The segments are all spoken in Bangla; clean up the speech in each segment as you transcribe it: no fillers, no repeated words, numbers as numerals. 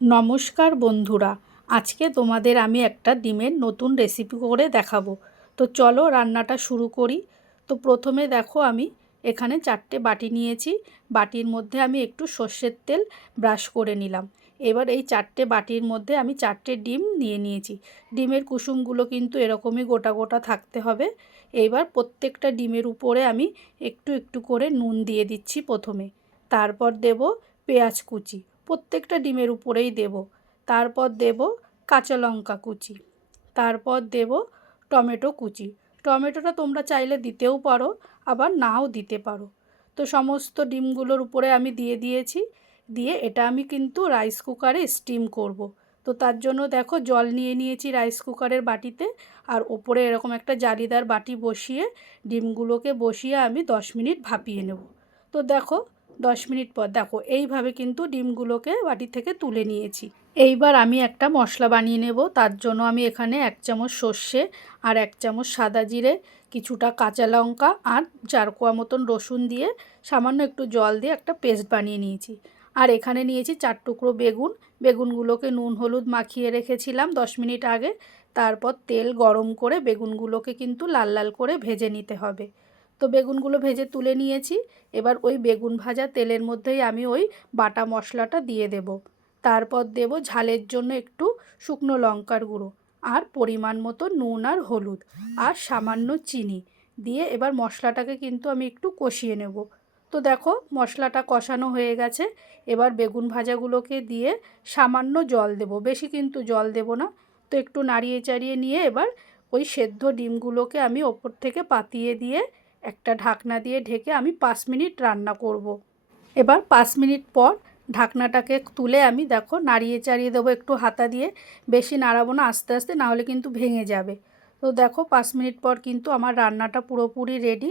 নমস্কার বন্ধুরা, আজকে তোমাদের আমি একটা ডিমের নতুন রেসিপি করে দেখাবো। তো চলো রান্নাটা শুরু করি। তো প্রথমে দেখো আমি এখানে 4টে বাটি নিয়েছি। বাটির মধ্যে আমি একটু সর্ষের তেল ব্রাশ করে নিলাম। এবার এই 4টে বাটির মধ্যে আমি 4টে ডিম নিয়ে নিয়েছি। ডিমের কুসুমগুলো কিন্তু এরকমই গোটা গোটা থাকতে হবে। এবার প্রত্যেকটা ডিমের উপরে আমি একটু একটু করে নুন দিয়ে দিচ্ছি প্রথমে। তারপর দেব পেঁয়াজ কুচি, প্রত্যেকটা ডিমের উপরেই দেব। তারপর দেব কাঁচা লঙ্কা কুচি, তারপর দেব টমেটো কুচি। টমেটোটা তোমরা চাইলে দিতেও পারো, আবার নাও দিতে পারো। তো সমস্ত ডিমগুলোর উপরে আমি দিয়ে দিয়েছি। দিয়ে এটা আমি কিন্তু রাইস কুকারে স্টিম করব। তো তার জন্য দেখো জল নিয়ে নিয়েছি রাইস কুকারের বাটিতে, আর ওপরে এরকম একটা জালিদার বাটি বসিয়ে ডিমগুলোকে বসিয়ে আমি 10 মিনিট ভাপিয়ে নেব। তো দেখো 10 মিনিট পর দেখো এইভাবে কিন্তু ডিমগুলোকে বাটি থেকে তুলে নিয়েছি। এইবার আমি একটা মশলা বানিয়ে নেব। তার জন্য আমি এখানে 1 চামচ সর্ষে আর 1 চামচ সাদা জিরে, কিছুটা কাঁচা লঙ্কা আর 4 কোয়া মতন রসুন দিয়ে সামান্য একটু জল দিয়ে একটা পেস্ট বানিয়ে নিয়েছি। আর এখানে নিয়েছি 4 টুকরো বেগুন। বেগুনগুলোকে নুন হলুদ মাখিয়ে রেখেছিলাম 10 মিনিট আগে। তারপর তেল গরম করে বেগুনগুলোকে কিন্তু লাল লাল করে ভেজে নিতে হবে। তো বেগুনগুলো ভেজে তুলে নিয়েছি। এবার ওই বেগুন ভাজা তেলের মধ্যেই আমি ওই বাটা মশলাটা দিয়ে দেব। তারপর দেব ঝালের জন্য একটু শুকনো লঙ্কার গুঁড়ো আর পরিমাণ মতো নুন আর হলুদ আর সামান্য চিনি দিয়ে এবার মশলাটাকে কিন্তু আমি একটু কষিয়ে নেব। তো দেখো মশলাটা কষানো হয়ে গেছে। এবার বেগুন ভাজাগুলোকে দিয়ে সামান্য জল দেব, বেশি কিন্তু জল দেব না। তো একটু নাড়িয়ে চাড়িয়ে নিয়ে এবার ওই সেদ্ধ ডিমগুলোকে আমি ওপর থেকে পাতিয়ে দিয়ে একটা ঢাকনা দিয়ে ঢেকে আমি 5 মিনিট রান্না করব। এবার 5 মিনিট পর ঢাকনাটাকে তুলে আমি দেখো নাড়িয়ে চাড়িয়ে দেবো একটু হাতা দিয়ে। বেশি নাড়াবো না, আস্তে আস্তে, না হলে কিন্তু ভেঙে যাবে। তো দেখো 5 মিনিট পর কিন্তু আমার রান্নাটা পুরোপুরি রেডি।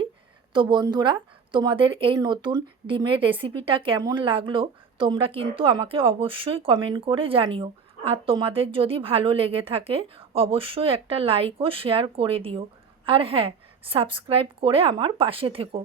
তো বন্ধুরা, তোমাদের এই নতুন ডিমের রেসিপিটা কেমন লাগলো তোমরা কিন্তু আমাকে অবশ্যই কমেন্ট করে জানিও। আর তোমাদের যদি ভালো লেগে থাকে অবশ্যই একটা লাইক ও শেয়ার করে দিও। আর হ্যাঁ, সাবস্ক্রাইব করে আমার পাশে থেকো।